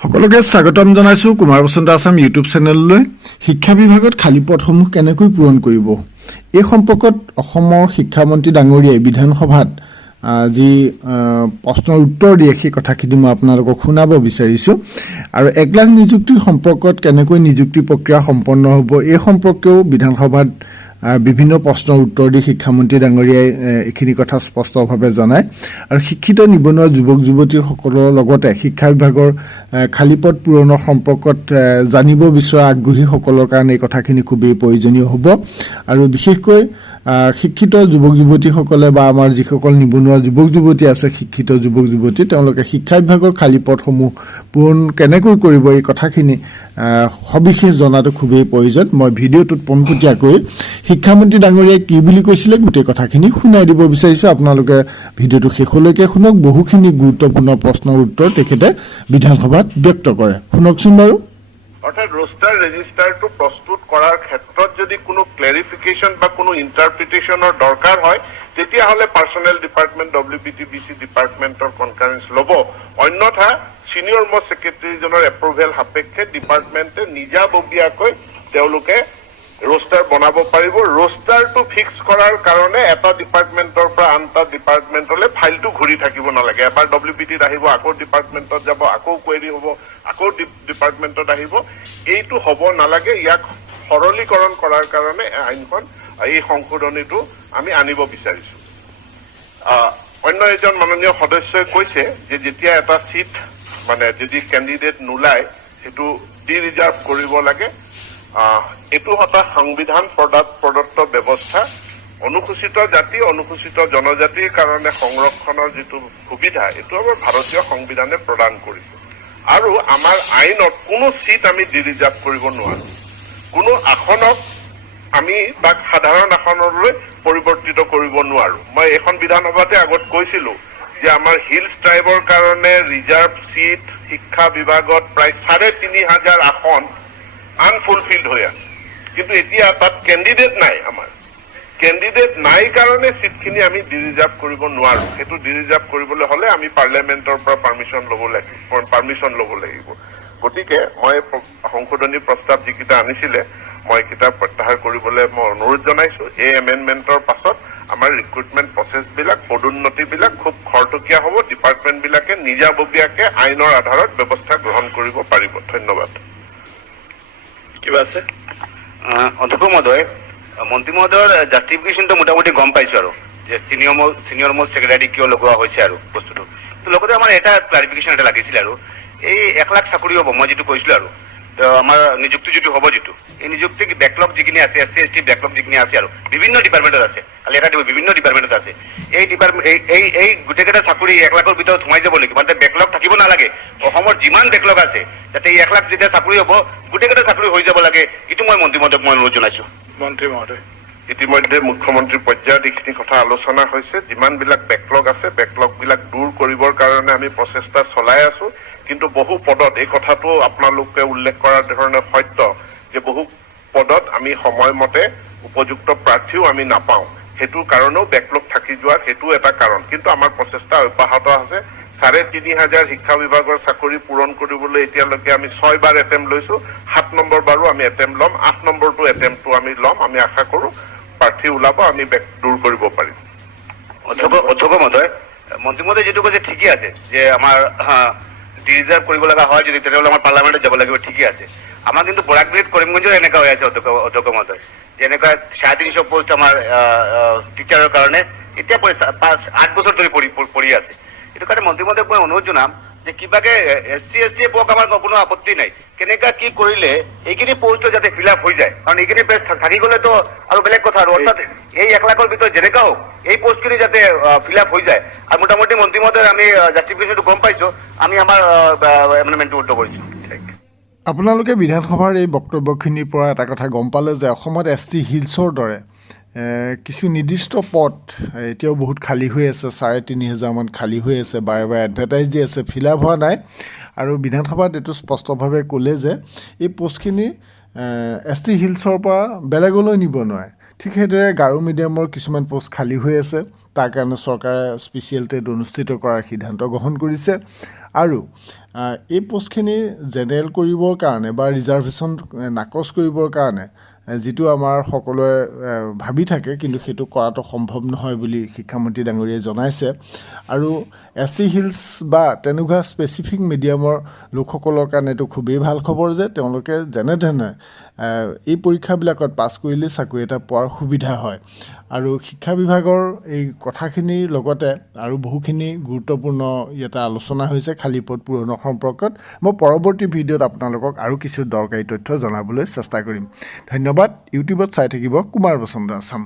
সকলোকে স্বাগতম জনাইছো কুমাৰ বসন্ত আসাম ইউটিউব চেনেললৈ। শিক্ষা বিভাগত খালী পদসমূহ কেনেকৈ পূৰণ কৰিব এই সম্পৰ্কত অসমৰ শিক্ষামন্ত্ৰী ডাঙৰীয়াই বিধানসভাত যি প্ৰশ্নৰ উত্তৰ দিয়ে সেই কথাখিনি মই আপোনালোকক শুনাব বিচাৰিছো। আৰু 1 লাখ নিযুক্তিৰ সম্পৰ্কত কেনেকৈ নিযুক্তি প্ৰক্ৰিয়া সম্পন্ন হ'ব এই সম্পৰ্কেও বিধানসভাত বিভিন্ন প্ৰশ্নৰ উত্তৰ দি শিক্ষামন্ত্ৰী ডাঙৰীয়াই এইখিনি কথা স্পষ্টভাৱে জনায়। আৰু শিক্ষিত নিবনুৱা যুৱক যুৱতীৰ সকলৰ লগতে শিক্ষা বিভাগৰ খালী পদ পূৰণৰ সম্পৰ্কত জানিব বিচৰা আগ্ৰহীসকলৰ কাৰণে এই কথাখিনি খুবেই প্ৰয়োজনীয় হ'ব। আৰু বিশেষকৈ শিক্ষিত যুৱক যুৱতীসকলে বা আমাৰ যিসকল নিবনুৱা যুৱক যুৱতী আছে শিক্ষিত যুৱক যুৱতী তেওঁলোকে শিক্ষা বিভাগৰ খালী পদসমূহ পূৰণ কেনেকৈ কৰিব এই কথাখিনি সবিশেষ জনাটো খুবেই প্ৰয়োজন। মই ভিডিঅ'টোত পোনপটীয়াকৈ শিক্ষামন্ত্ৰী ডাঙৰীয়াই কি বুলি কৈছিলে গোটেই কথাখিনি শুনাই দিব বিচাৰিছোঁ। আপোনালোকে ভিডিঅ'টো শেষলৈকে শুনক। বহুখিনি গুৰুত্বপূৰ্ণ প্ৰশ্নৰ উত্তৰ তেখেতে বিধানসভাত ব্যক্ত কৰে। শুনকচোন বাৰু। অৰ্থাৎ ৰোস্টাৰ ৰেজিস্টাৰটো প্ৰস্তুত কৰাৰ ক্ষেত্ৰত যদি কোনো ক্লাৰিফিকেশন বা কোনো ইন্টাৰপ্ৰিটেশনেৰ দৰকাৰ হয় তেতিয়াহলে পাৰ্সোনেল ডিপাৰ্টমেন্ট WPTBC ডিপাৰ্টমেন্টৰ কনকাৰেন্স লব। অন্যথা সিনিয়ৰ মোস্ট সেক্ৰেটাৰিজনৰ এপ্ৰুভেল সাপেক্ষে ডিপাৰ্টমেন্টে নিজাববীয়াকৈ তেওঁলোকে रोस्टार बनाब पारिब। रोस्टारটো ফিক্স কৰাৰ কাৰণে এটা ডিপাৰ্টমেন্টৰ পৰা আনটা ডিপাৰ্টমেন্টলৈ ফাইলটো ঘূৰি থাকিব নালাগে। এবাৰ WPTত আহিব, আকৌ ডিপাৰ্টমেন্টত যাব, আকৌ কোৱেৰি হ'ব, আকৌ ডিপাৰ্টমেন্টত আহিব। এইটো হ'ব নালাগে। ইয়াক সৰলীকৰণ কৰাৰ কাৰণে আইনখন এই সংশোধনীটো আমি আনিব বিচাৰিছো। অন্য এজন মাননীয় সদস্যই কৈছে যে যেতিয়া এটা সিট মানে যদি ক্যান্ডিডেট নোলায় সেইটো ডি ৰিজাৰ্ভ কৰিব লাগে। এইটো এটা সংবিধান প্ৰদত্ত ব্যৱস্থা। অনুসূচিত জাতি অনুসূচিত জনজাতিৰ কাৰণে সংৰক্ষণৰ যিটো সুবিধা এইটো আমাৰ ভাৰতীয় সংবিধানে প্ৰদান কৰিছে। আৰু আমাৰ আইনত কোনো সিট আমি ডি ৰিজাৰ্ভ কৰিব নোৱাৰো। কোনো আসনক আমি তাক সাধাৰণ আসনলৈ পৰিৱৰ্তিত কৰিব নোৱাৰো। মই এখন বিধানসভাতে আগত কৈছিলো যে আমাৰ হিলছ ট্ৰাইবৰ কাৰণে ৰিজাৰ্ভ সিট শিক্ষা বিভাগত প্ৰায় ৩,৫০০ আসন আনফুলফিল্ড হৈ আছে। কিন্তু এতিয়া তাত কেণ্ডিডেট নাই। আমাৰ কেণ্ডিডেট নাই কাৰণে সিটখিনি আমি ডি ৰিজাৰ্ভ কৰিব নোৱাৰো। সেইটো ডি ৰিজাৰ্ভ কৰিবলৈ হলে আমি পাৰ্লিয়ামেন্টৰ পৰা পাৰ্মিশন ল'ব লাগিব। গতিকে মই সংশোধনী প্ৰস্তাৱ যিকেইটা আনিছিলে মই কিতাপ প্ৰত্যাহাৰ কৰিবলৈ মই অনুৰোধ জনাইছো। এই এমেণ্ডমেণ্টৰ পাছত আমাৰ ৰিক্ৰুটমেণ্ট প্ৰচেছবিলাক পদোন্নতিবিলাক খুব খৰতকীয়া হ'ব। ডিপাৰ্টমেণ্টবিলাকে নিজাববীয়াকে আইনৰ আধাৰত ব্যৱস্থা গ্ৰহণ কৰিব পাৰিব। ধন্যবাদ। কিবা আছে অধ্যক্ষ মহোদয়, মন্ত্ৰী মহোদয়ৰ জাষ্টিফিকেশ্যনটো মোটামুটি গম পাইছো আৰু যে সিনিয়ৰ মোষ্ট সেক্ৰেটাৰী কিয় লগোৱা হৈছে আৰু বস্তুটো। লগতে আমাৰ এটা ক্লাৰিফিকেশ্যন এটা লাগিছিল আৰু এই 1 লাখ চাকৰি হ'ব মই যিটো কৈছিলো আৰু আমাৰ নিযুক্তি যিটো হ'ব যিটো এই নিযুক্তি বেকলগ যিখিনি আছে SC ST বেকলগ যিখিনি আছে আৰু বিভিন্ন ডিপাৰ্টমেণ্টত আছে। খালি এটা বিভিন্ন ডিপাৰ্টমেণ্টত আছে। এই গোটেইকেইটা চাকৰি 1 লাখৰ ভিতৰত সোমাই যাব লাগিব। মানে বেকলগ থাকিব নালাগে। অসমৰ যিমান বেকলগ আছে যাতে এই 1 লাখ যেতিয়া চাকৰি হ'ব গোটেইকেইটা চাকৰি হৈ যাব লাগে। এইটো মই মন্ত্ৰী মহোদয়ক মই অনুৰোধ জনাইছো। মন্ত্ৰী মহোদয়, ইতিমধ্যে মুখ্যমন্ত্ৰীৰ পৰ্যায়ত এইখিনি কথা আলোচনা হৈছে। যিমানবিলাক বেকলগ আছে বেকলগবিলাক দূৰ কৰিবৰ কাৰণে আমি প্ৰচেষ্টা চলাই আছো। কিন্তু বহু পদত এই কথাটো আপোনালোকে উল্লেখ কৰাৰ ধৰণে সত্য যে বহু পদত আমি সময়মতে উপযুক্ত প্ৰাৰ্থীও আমি নাপাওঁ। সেইটো কাৰণেও বেকলগ থাকি যোৱাৰ সেইটো এটা কাৰণ। কিন্তু আমাৰ প্ৰচেষ্টা অব্যাহত আছে। ৩,৫০০ শিক্ষা বিভাগৰ চাকৰি পূৰণ কৰিবলৈ এতিয়ালৈকে আমি 6 বাৰ এটেম্প লৈছো। 7 নম্বৰ বাৰো আমি এটেম্প ল'ম। 8 নম্বৰটো এটেম্পটো আমি ল'ম। আমি আশা কৰো প্ৰাৰ্থী ওলাব, আমি দূৰ কৰিব পাৰিম। অধ্যক্ষ মহোদয়, মন্ত্ৰী মহোদয় যিটো কৈছে ঠিকেই আছে যে আমাৰ ডি ৰিজাৰ্ভ কৰিব লগা হয় যদি তেতিয়াহ'লে আমাৰ পাৰ্লামেণ্টত যাব লাগিব, ঠিকেই আছে। আমাৰ কিন্তু বৰাকবিৰিত কৰিমগঞ্জৰ এনেকুৱা হৈ আছে অধ্যক্ষ মহোদয় যে এনেকুৱা ৩৫০ পোষ্ট আমাৰ টিচাৰৰ কাৰণে এতিয়া 8 বছৰ ধৰি পৰি আছে। এইটো কাৰণে মন্ত্ৰী মহোদয়ক মই অনুৰোধ জনাম যে কিবাকে SC ST পোৱাক আমাৰ কোনো আপত্তি নাই। কেনেকা কি কৰিলে এইখিনি পোষ্ট যাতে ফিল আপ হৈ যায়। কাৰণ এইখিনি পেজ থাকি গ'লেতো আৰু বেলেগ কথা আৰু অৰ্থাৎ এই 1 লাখৰ ভিতৰত যেনেকা হওক এই পোষ্টখিনি যাতে ফিল আপ হৈ যায়। আৰু মোটামুটি মন্ত্ৰী মহোদয় আমি জাষ্টিফিকেশ্যনটো গম পাইছো। আমি আমাৰ এমেণ্ডমেণ্টটো উদ্ধ কৰিছো। আপোনালোকে বিধানসভাৰ এই বক্তব্যখিনিৰ পৰা এটা কথা গম পালে যে অসমত ST হিলছৰ দৰে কিছু নিৰ্দিষ্ট পদ এতিয়াও বহুত খালী হৈ আছে। ৩,৫০০ মান খালী হৈ আছে। বাৰে বাৰে এডভাৰটাইজ দি আছে, ফিল আপ হোৱা নাই। আৰু বিধানসভাত এইটো স্পষ্টভাৱে ক'লে যে এই পোষ্টখিনি ST হিলছৰ পৰা বেলেগলৈ নিব নোৱাৰে। ঠিক সেইদৰে গাৰো মিডিয়ামৰ কিছুমান পোষ্ট খালী হৈ আছে। তাৰ কাৰণে চৰকাৰে স্পেচিয়েল ট্ৰেড অনুষ্ঠিত কৰাৰ সিদ্ধান্ত গ্ৰহণ কৰিছে। আৰু এই পোষ্টখিনি জেনেৰেল কৰিবৰ কাৰণে বা ৰিজাৰ্ভেশ্যন নাকচ কৰিবৰ কাৰণে যিটো আমাৰ সকলোৱে ভাবি থাকে কিন্তু সেইটো কৰাটো সম্ভৱ নহয় বুলি শিক্ষামন্ত্ৰী ডাঙৰীয়াই জনাইছে আৰু ST হিলছ বা তেনেকুৱা স্পেচিফিক মিডিয়ামৰ লোকসকলৰ কাৰণে এইটো খুবেই ভাল খবৰ যে তেওঁলোকে যেনেধৰণে এই পৰীক্ষাবিলাকত পাছ কৰিলে চাকৰি এটা পোৱাৰ সুবিধা হয় আৰু শিক্ষা বিভাগৰ এই কথাখিনিৰ লগতে আৰু বহুখিনি গুৰুত্বপূৰ্ণ ইয়াতে আলোচনা হৈছে খালী পদ পূৰণৰ সম্পৰ্কত মই পৰৱৰ্তী ভিডিঅ'ত আপোনালোকক আৰু কিছু দৰকাৰী তথ্য জনাবলৈ চেষ্টা কৰিম ধন্যবাদ ইউটিউবত চাই থাকিব কুমাৰ বসন্ত আছাম